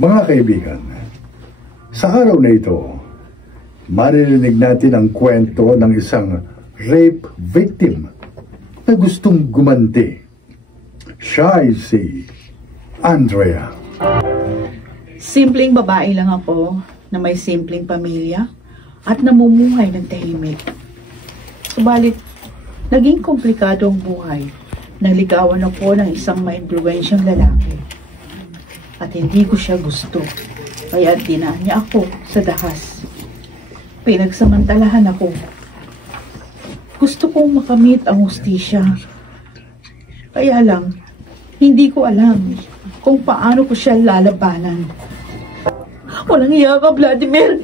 Mga kaibigan, sa araw na ito, maririnig natin ang kwento ng isang rape victim na gustong gumanti. Siya ay si Andrea. Simpleng babae lang ako na may simpleng pamilya at namumuhay ng tahimik. Subalit, naging komplikado ang buhay. Naligawan ako ng isang maimpluwensyang lalaki. At hindi ko siya gusto. Kaya dinaan niya ako sa dahas. Pinagsamantalahan ako. Gusto kong makamit ang hustisya. Kaya lang, hindi ko alam kung paano ko siya lalabanan. Walang iya ka, Vladimir.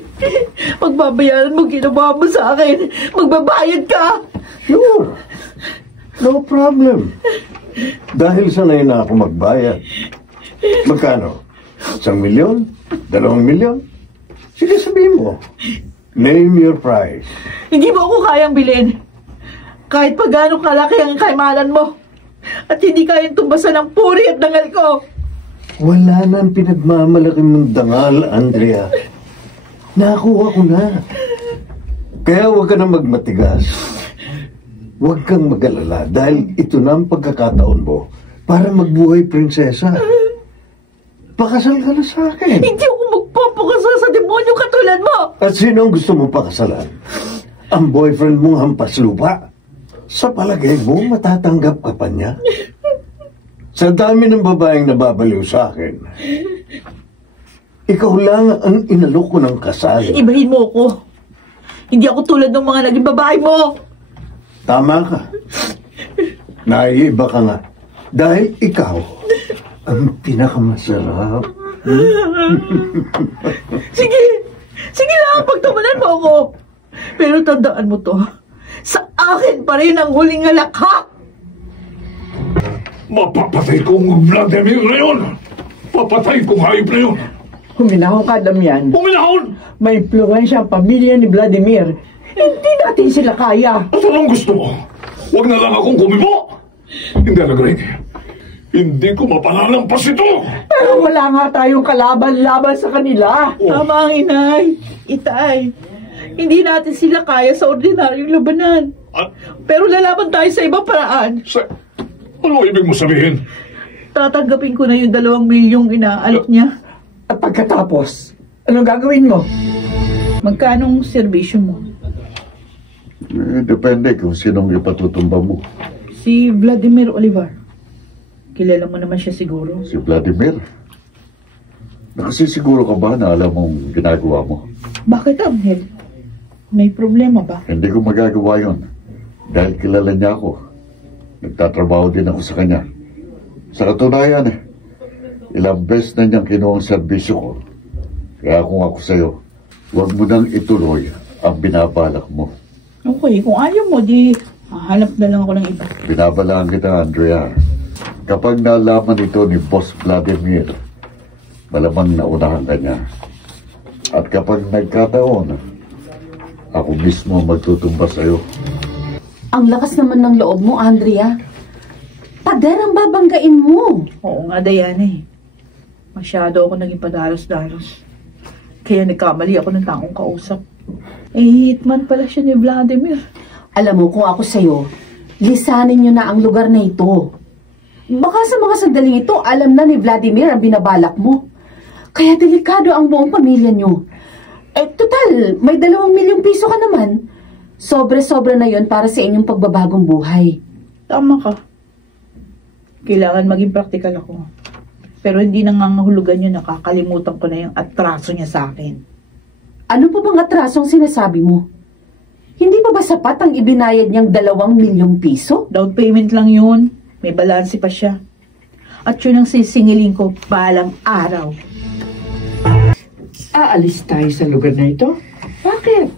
Pagbabayaran mo ginawa mo sa akin. Magbabayad ka. Sure. No problem. Dahil sanay na ako magbayad. Magkano? 1 milyon? 2 milyon? Sige, sabihin mo. Name your price. Hindi mo ako kayang bilhin. Kahit pa gaano kalaki ang kaimanan mo. At hindi kayang tumbasan ng puri at dangal ko. Wala nang pinagmamalaki mong dangal, Andrea. Nakuha ko na. Kaya huwag ka na magmatigas. Huwag kang mag-alala dahil ito na ang pagkakataon mo para magbuhay prinsesa. Pakasal ka na sa akin. Hindi ako magpapakasal sa demonyo katulad mo. At sino ang gusto mo pakasalan? Ang boyfriend mong hampas lupa? Sa palagay mo, matatanggap ka pa niya? Sa dami ng babaeng nababaliw sa akin, ikaw lang ang inalok ko ng kasal. Ibahin mo ako. Hindi ako tulad ng mga naging babae mo. Tama ka. Naiiba ka nga. Dahil ikaw ang pinakamasarap. Sige. Sige lang, pagtumanan mo ako. Pero tandaan mo to. Sa akin pa rin ang huling halakhak. Mapapatay kong Vladimir na yun! Papatay kong hayop na yun! Huminahon ka, Damian. Huminahon! May impluwensya ang pamilya ni Vladimir. Hindi natin sila kaya. At anong gusto mo? Huwag na lang akong kumibo! Hindi na, Greg. Hindi ko mapalalampas ito! Pero wala nga tayong kalaban-laban sa kanila. Oh. Tama ang inay. Itay. Hindi natin sila kaya sa ordinaryong labanan. Pero lalaban tayo sa ibang paraan. Ano ibig mo sabihin? Tatanggapin ko na yung 2 milyong inaalok niya. At pagkatapos, anong gagawin mo? Magkanong serbisyo mo? Depende kung sinong ipatutumba mo. Si Vladimir Olivar. Kilala mo naman siya siguro. Si Vladimir? Nakasisiguro ka ba na alam mong ginagawa mo? Bakit, Angel? May problema ba? Hindi ko magagawa yon dahil kilala niya ako. Nagtatrabaho din ako sa kanya. Sa katunayan, ilang beses na niyang kinuha ang serbisyo ko. Kaya kung ako sa'yo, huwag mo nang ituloy ang binabalak mo. Okay, kung ayaw mo, di hahanap na lang ako ng iba. Binabalaan kita, Andrea. Kapag nalaman ito ni Boss Vladimir, malamang naunahan ka niya. At kapag nagkataon, ako mismo magtutumba sa'yo. Ang lakas naman ng loob mo, Andrea. Pader ang babanggain mo. Oo nga, Diana eh. Masyado ako naging padalos-dalos. Kaya nagkamali ako ng taong kausap. Hitman pala siya ni Vladimir. Alam mo, kung ako sa'yo, lisanin niyo na ang lugar na ito. Baka sa mga sandaling ito, alam na ni Vladimir ang binabalak mo. Kaya delikado ang buong pamilya niyo. Total, may 2 milyong piso ka naman. Sobre-sobre na yon para sa inyong pagbabagong buhay. Tama ka. Kailangan maging praktikal ako. Pero hindi nangangahulugan yun, nakakalimutan ko na yung atraso niya sa akin. Ano pa bang atrasong sinasabi mo? Hindi pa ba sapat ang ibinayad niyang 2 milyong piso? Down payment lang yun. May balanse pa siya. At yun ang sisingilin ko balang araw. Aalis tayo sa lugar na ito? Bakit?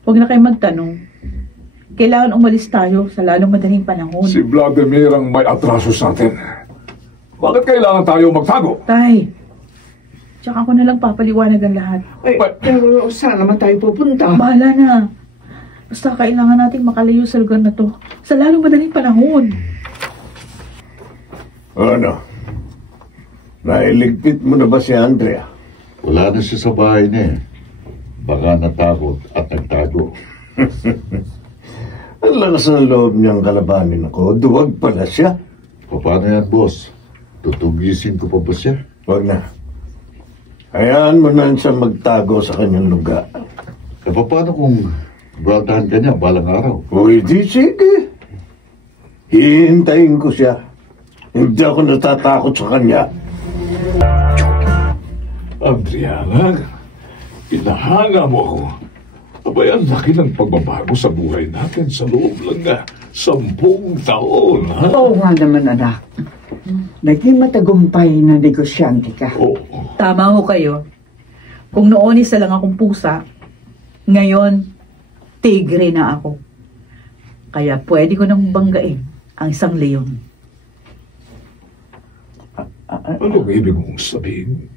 Huwag na kayo magtanong. Kailangan umalis tayo sa lalong madaling panahon. Si Vladimir ang may atraso sa atin. Bakit kailangan tayo magtago? Tay, tsaka ako na lang papaliwanag ang lahat. Pero saan naman tayo pupunta? Bahala na. Basta kailangan nating makalayo sa lugar na to. Sa lalong madaling panahon. Ano? Nailigpit mo na ba si Andrea? Wala na siya sa bahay niya eh. Baka natakot at nagtago. Ang lakas ng loob niyang kalabanin ako. Duwag pala siya. Paano yan, boss? Tutugisin ko pa ba siya? Huwag na. Hayaan mo na siya magtago sa kanyang lugar. E paano kung bratahan ka niya balang araw? O di sige. Hihintayin ko siya. Hindi ako natatakot sa kanya. Adriana, inahanga mo ako. Abay, ang laki ng pagbabago sa buhay natin sa loob lang na 10 taon, ha? Oo nga naman, anak. Naging matagumpay na negosyante ka. Oo. Tama ho kayo. Kung noon isa lang akong pusa, ngayon, tigre na ako. Kaya pwede ko nang banggain ang isang leon. Ano ang ibig mong sabihin?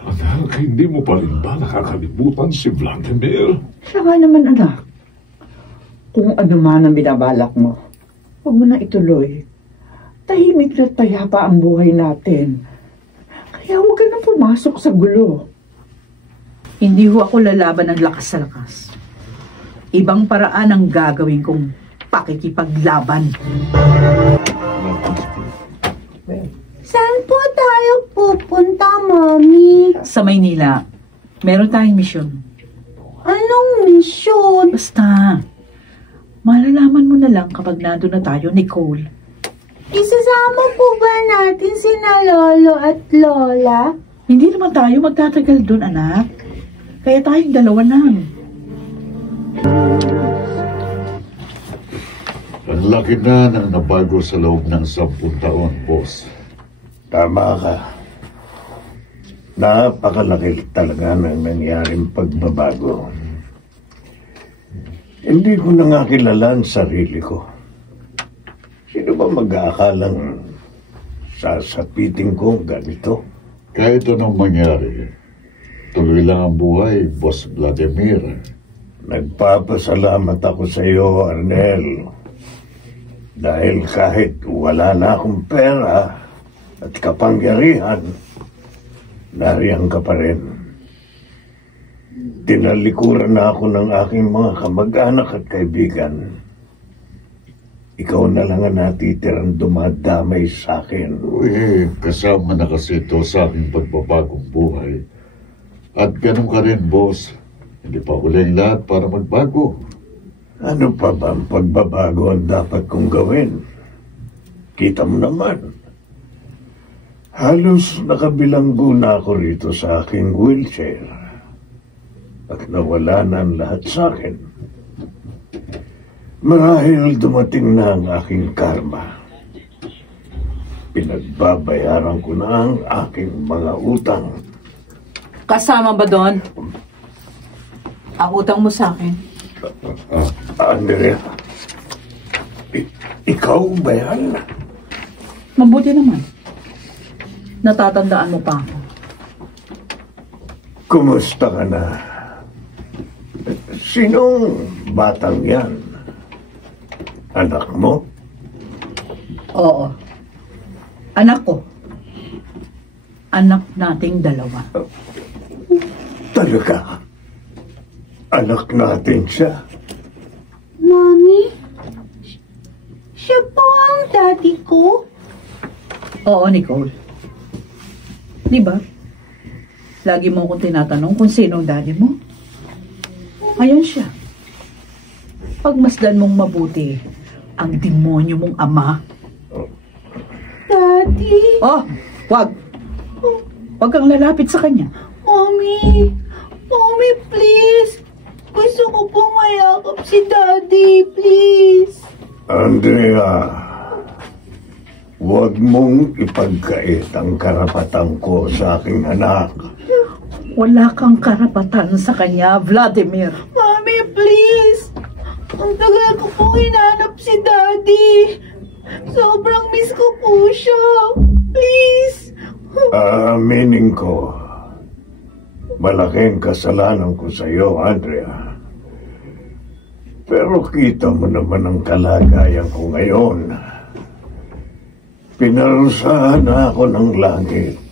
Anak, hindi mo pa rin ba nakakalimutan si Vladimir? Siya nga naman, anak. Kung ano man ang binabalak mo, huwag mo na ituloy. Tahimik na payapa ang buhay natin. Kaya huwag ka na pumasok sa gulo. Hindi ho ako lalaban ng lakas sa lakas. Ibang paraan ang gagawin kong pakikipaglaban. Saan po tayo pupunta, Mami? Sa Maynila, meron tayong misyon. Anong misyon? Basta, malalaman mo na lang kapag nandun na tayo, Nicole. Isasama po ba natin sina Lolo at Lola? Hindi naman tayo magtatagal doon, anak. Kaya tayong dalawa lang. Ang laki na ng nabago sa loob ng 10 taon, boss. Tama ka. Napakalaki talaga ng nangyaring pagbabago. Hindi ko na nga kilala ang sarili ko. Sino ba mag-aakalang sasapitin ko ganito? Kahit anong mangyari, tuloy lang ang buhay, Boss Vladimir. Nagpapasalamat ako sa iyo, Arnel. Dahil kahit wala na akong pera at kapangyarihan, nariyan ka pa rin. Tinalikuran na ako ng aking mga kamag-anak at kaibigan. Ikaw na lang ang natitirang dumadamay sa akin. Uy, kasama na kasi ito sa aking pagbabagong buhay. At ganun ka rin, boss. Hindi pa huling lahat para magbago. Ano pa ba ang pagbabago ang dapat kong gawin? Kita mo naman. Halos nakabilanggo na ako rito sa aking wheelchair. At nawala na ang lahat sa akin. Marahil dumating na ang aking karma. Pinagbabayaran ko na ang aking mga utang. Kasama ba doon ang utang mo sa akin? Andrea, ikaw ba yan? Mabuti naman. Natatandaan mo pa ako. Kumusta ka na? Sinong batang yan? Anak mo? Oo. Anak ko. Anak nating dalawa. Talaga? Anak natin siya? Mami? Siya po ang daddy ko? Oo, Nicole. Di ba? Lagi mo akong tinatanong kung sino ang daddy mo. Ayan siya. Pagmasdan mong mabuti ang demonyo mong ama. Daddy? Oh, wag. Wag kang lalapit sa kanya. Mommy? Mommy, please. Gusto ko pong mayakap si Daddy, please. Andrea, huwag mong ipagkait ang karapatan ko sa aking anak. Wala kang karapatan sa kanya, Vladimir. Mommy, please. Ang tagal ko pong hinanap si Daddy. Sobrang miss ko po siya. Please. Aaminin ko. Malaking kasalanan ko sa iyo, Andrea. Pero kita mo naman ang kalagayan ko ngayon. Pinarusahan na ako ng langit.